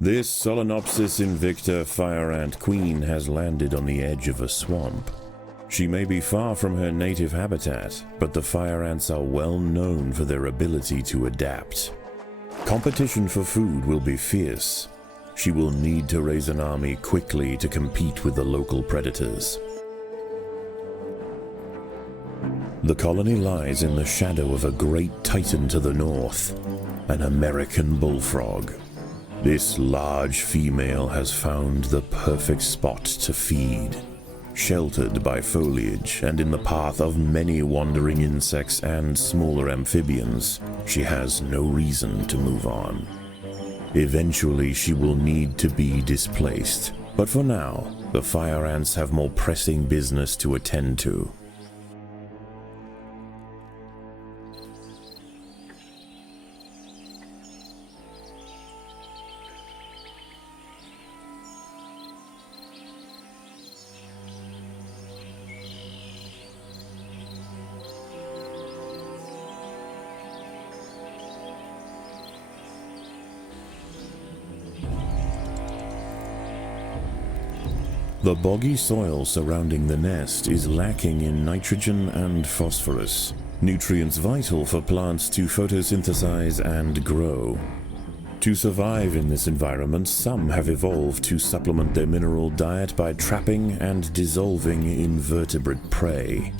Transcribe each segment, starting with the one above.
This Solenopsis invicta fire ant queen has landed on the edge of a swamp. She may be far from her native habitat, but the fire ants are well known for their ability to adapt. Competition for food will be fierce. She will need to raise an army quickly to compete with the local predators. The colony lies in the shadow of a great titan to the north, an American bullfrog. This large female has found the perfect spot to feed. Sheltered by foliage and in the path of many wandering insects and smaller amphibians, she has no reason to move on. Eventually she will need to be displaced, but for now, the fire ants have more pressing business to attend to. The boggy soil surrounding the nest is lacking in nitrogen and phosphorus, nutrients vital for plants to photosynthesize and grow. To survive in this environment, some have evolved to supplement their mineral diet by trapping and dissolving invertebrate prey.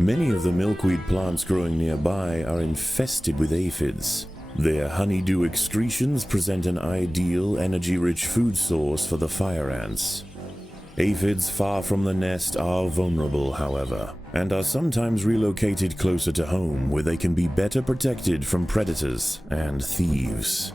Many of the milkweed plants growing nearby are infested with aphids. Their honeydew excretions present an ideal, energy-rich food source for the fire ants. Aphids far from the nest are vulnerable, however, and are sometimes relocated closer to home where they can be better protected from predators and thieves.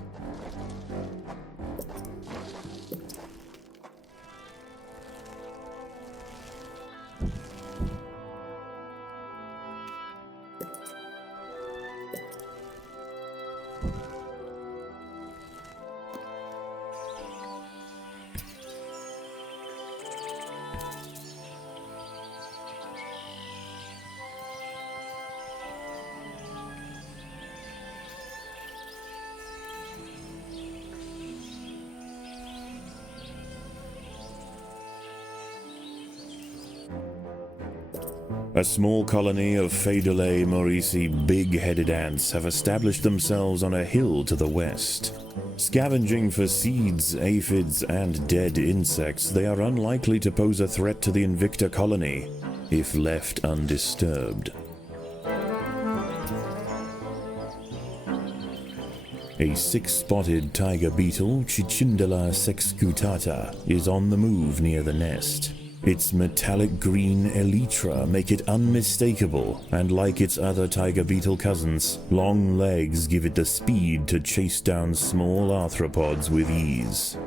A small colony of Phaedolae maurici big-headed ants have established themselves on a hill to the west. Scavenging for seeds, aphids, and dead insects, they are unlikely to pose a threat to the Invicta colony, if left undisturbed. A six-spotted tiger beetle, Cicindela sexcutata, is on the move near the nest. Its metallic green elytra make it unmistakable, and like its other tiger beetle cousins, long legs give it the speed to chase down small arthropods with ease.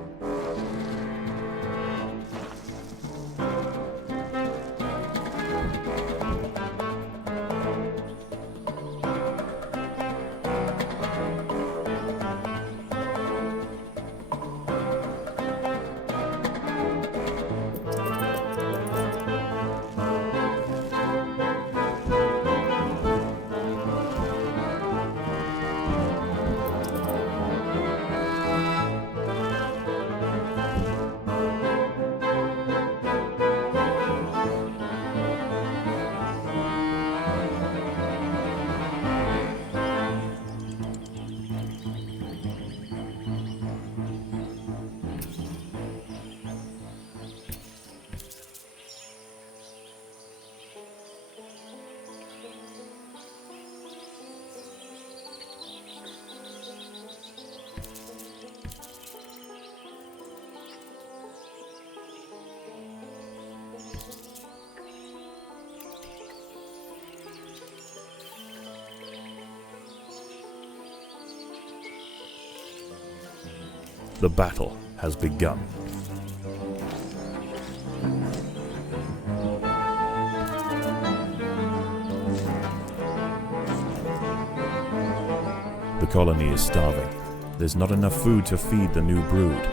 The battle has begun. The colony is starving. There's not enough food to feed the new brood.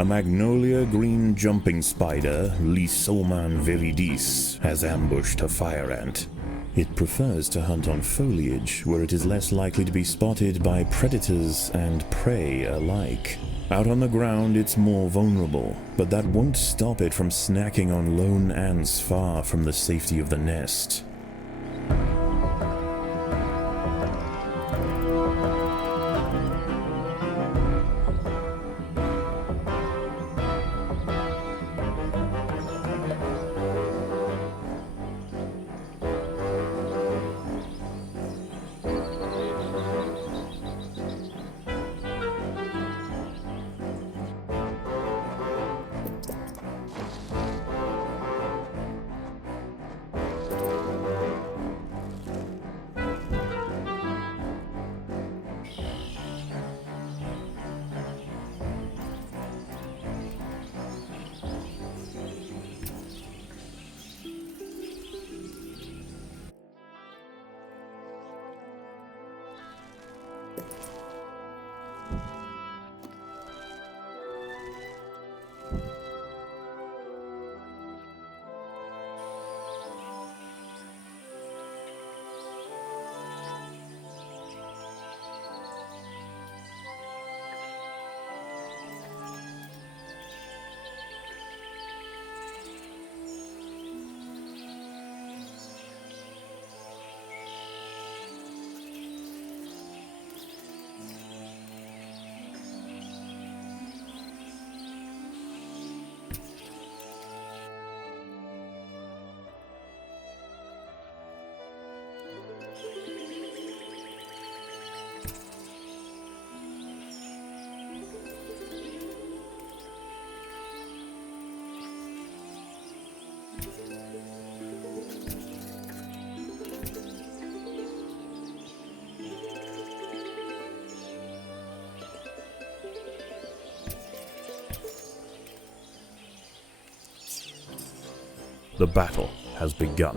A magnolia green jumping spider, Lysoman viridis, has ambushed a fire ant. It prefers to hunt on foliage, where it is less likely to be spotted by predators and prey alike. Out on the ground, it's more vulnerable, but that won't stop it from snacking on lone ants far from the safety of the nest. The battle has begun.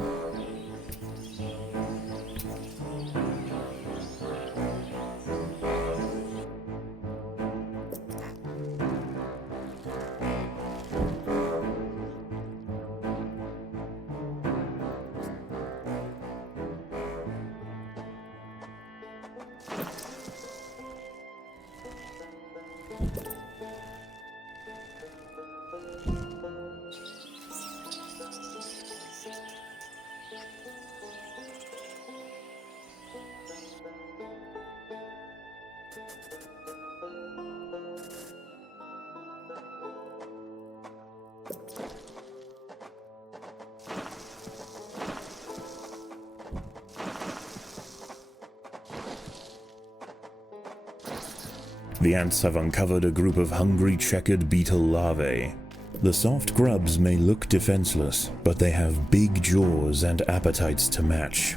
The ants have uncovered a group of hungry checkered beetle larvae. The soft grubs may look defenseless, but they have big jaws and appetites to match.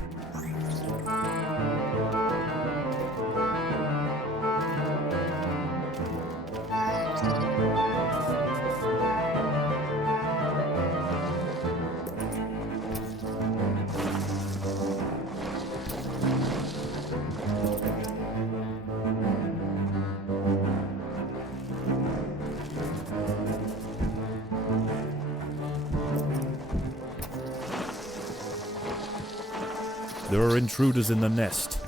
There are intruders in the nest.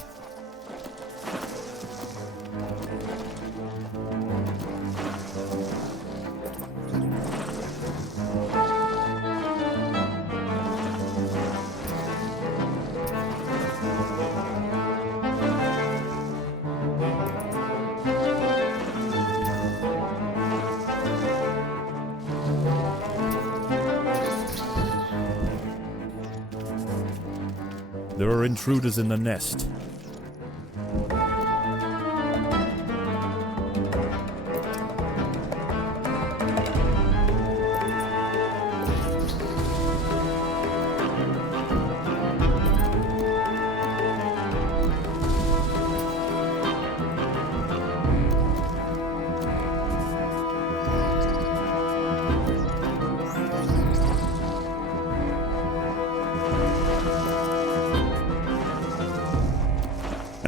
There are intruders in the nest.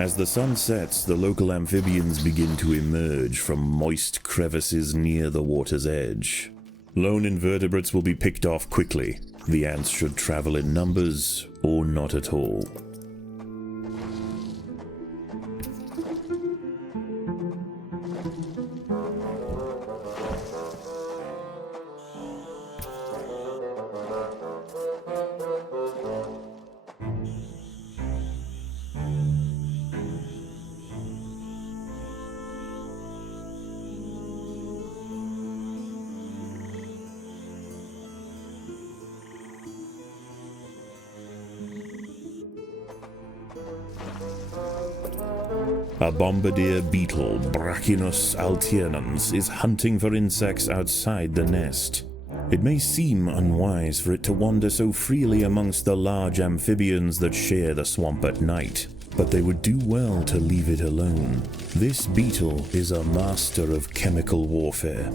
As the sun sets, the local amphibians begin to emerge from moist crevices near the water's edge. Lone invertebrates will be picked off quickly. The ants should travel in numbers or not at all. A bombardier beetle, Brachinus alternans, is hunting for insects outside the nest. It may seem unwise for it to wander so freely amongst the large amphibians that share the swamp at night, but they would do well to leave it alone. This beetle is a master of chemical warfare.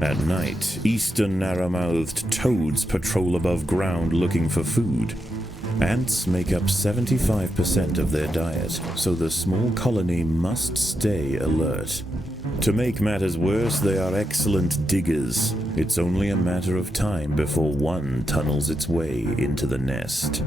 At night, eastern narrow-mouthed toads patrol above ground looking for food. Ants make up 75% of their diet, so the small colony must stay alert. To make matters worse, they are excellent diggers. It's only a matter of time before one tunnels its way into the nest.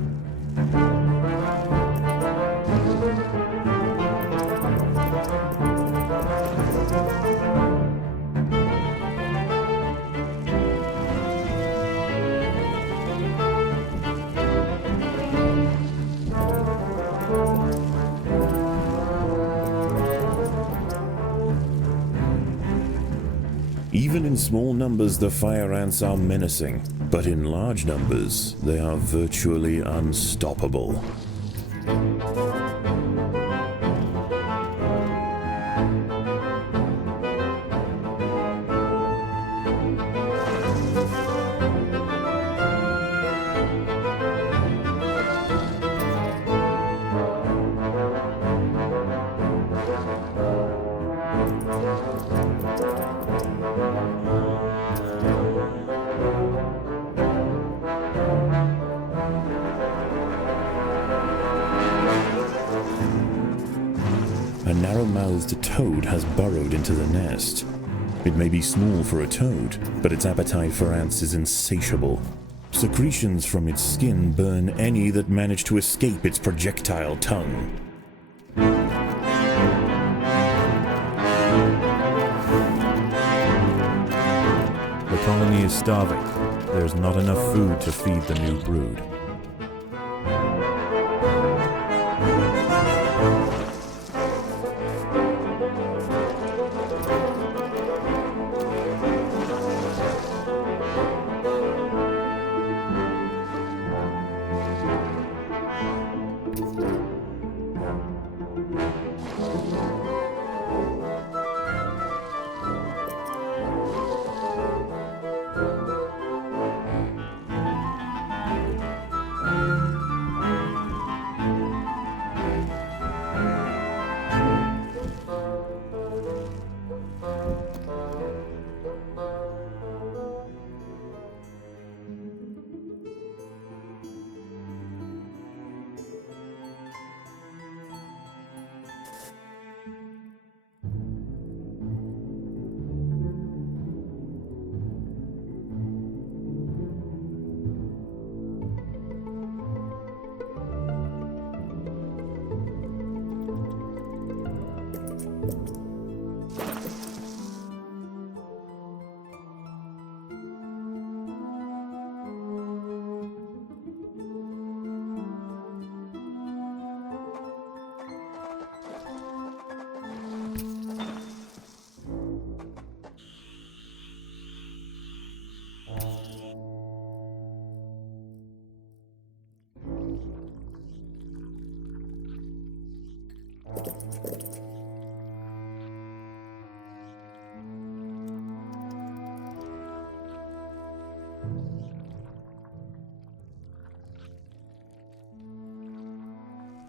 Even in small numbers, the fire ants are menacing, but in large numbers, they are virtually unstoppable. A narrow-mouthed toad has burrowed into the nest. It may be small for a toad, but its appetite for ants is insatiable. Secretions from its skin burn any that manage to escape its projectile tongue. The colony is starving. There's not enough food to feed the new brood.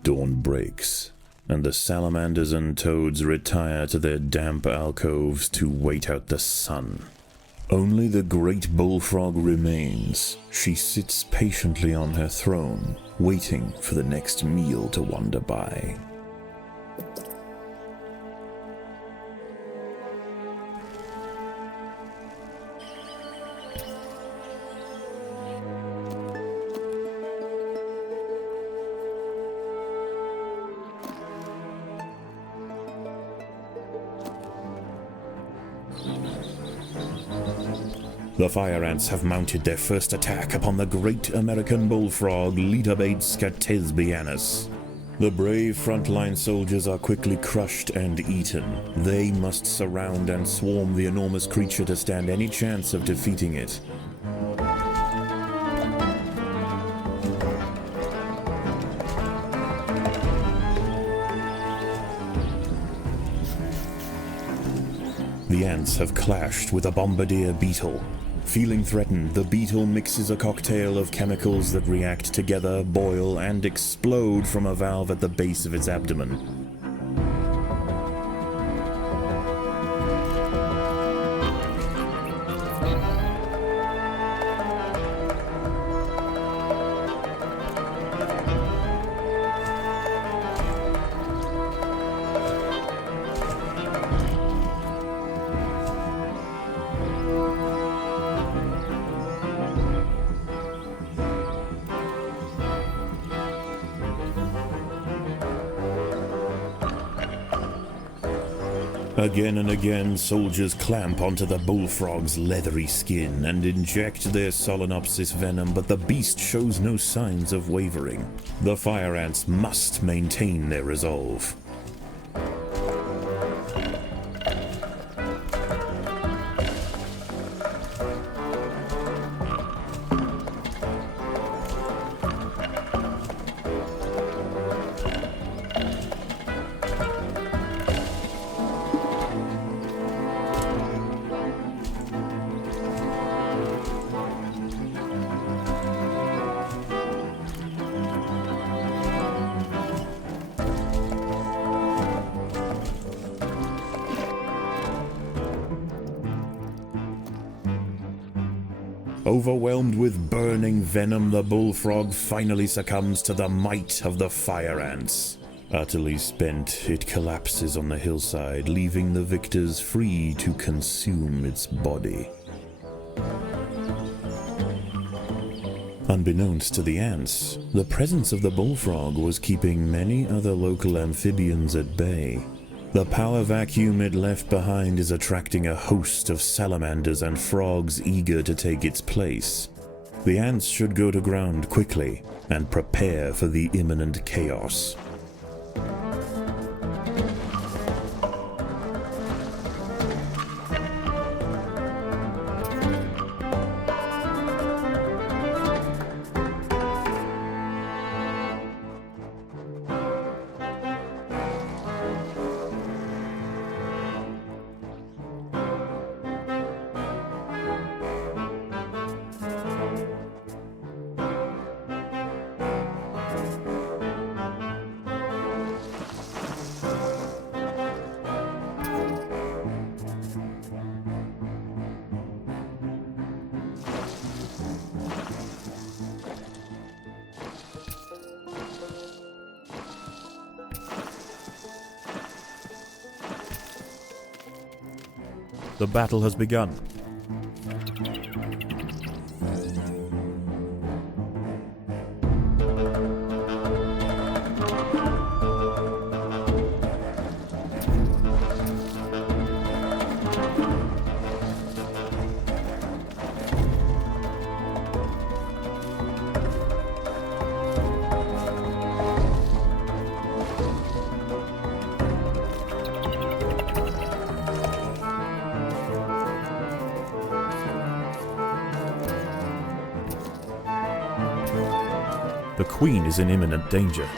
Dawn breaks, and the salamanders and toads retire to their damp alcoves to wait out the sun. Only the great bullfrog remains. She sits patiently on her throne, waiting for the next meal to wander by. The fire ants have mounted their first attack upon the great American bullfrog Litabates scatesbianus. The brave frontline soldiers are quickly crushed and eaten. They must surround and swarm the enormous creature to stand any chance of defeating it. The ants have clashed with a bombardier beetle. Feeling threatened, the beetle mixes a cocktail of chemicals that react together, boil, and explode from a valve at the base of its abdomen. Again and again, soldiers clamp onto the bullfrog's leathery skin and inject their Solenopsis venom, but the beast shows no signs of wavering. The fire ants must maintain their resolve. Overwhelmed with burning venom, the bullfrog finally succumbs to the might of the fire ants. Utterly spent, it collapses on the hillside, leaving the victors free to consume its body. Unbeknownst to the ants, the presence of the bullfrog was keeping many other local amphibians at bay. The power vacuum it left behind is attracting a host of salamanders and frogs eager to take its place. The ants should go to ground quickly and prepare for the imminent chaos. The battle has begun. The Queen is in imminent danger.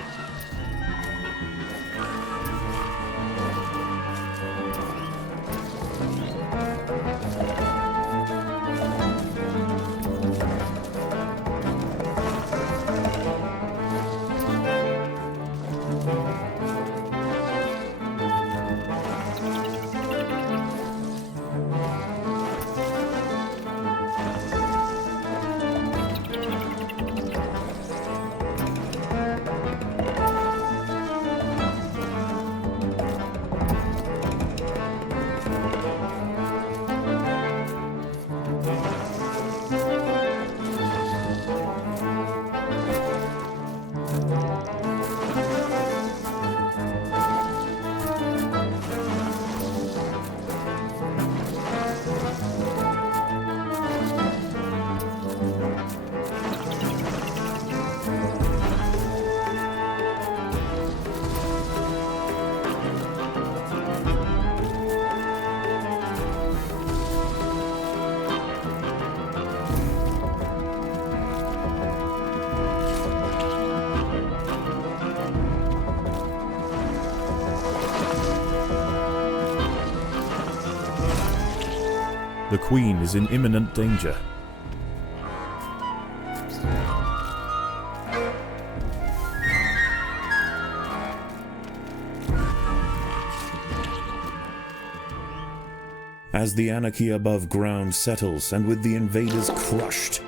The queen is in imminent danger. As the anarchy above ground settles and with the invaders crushed,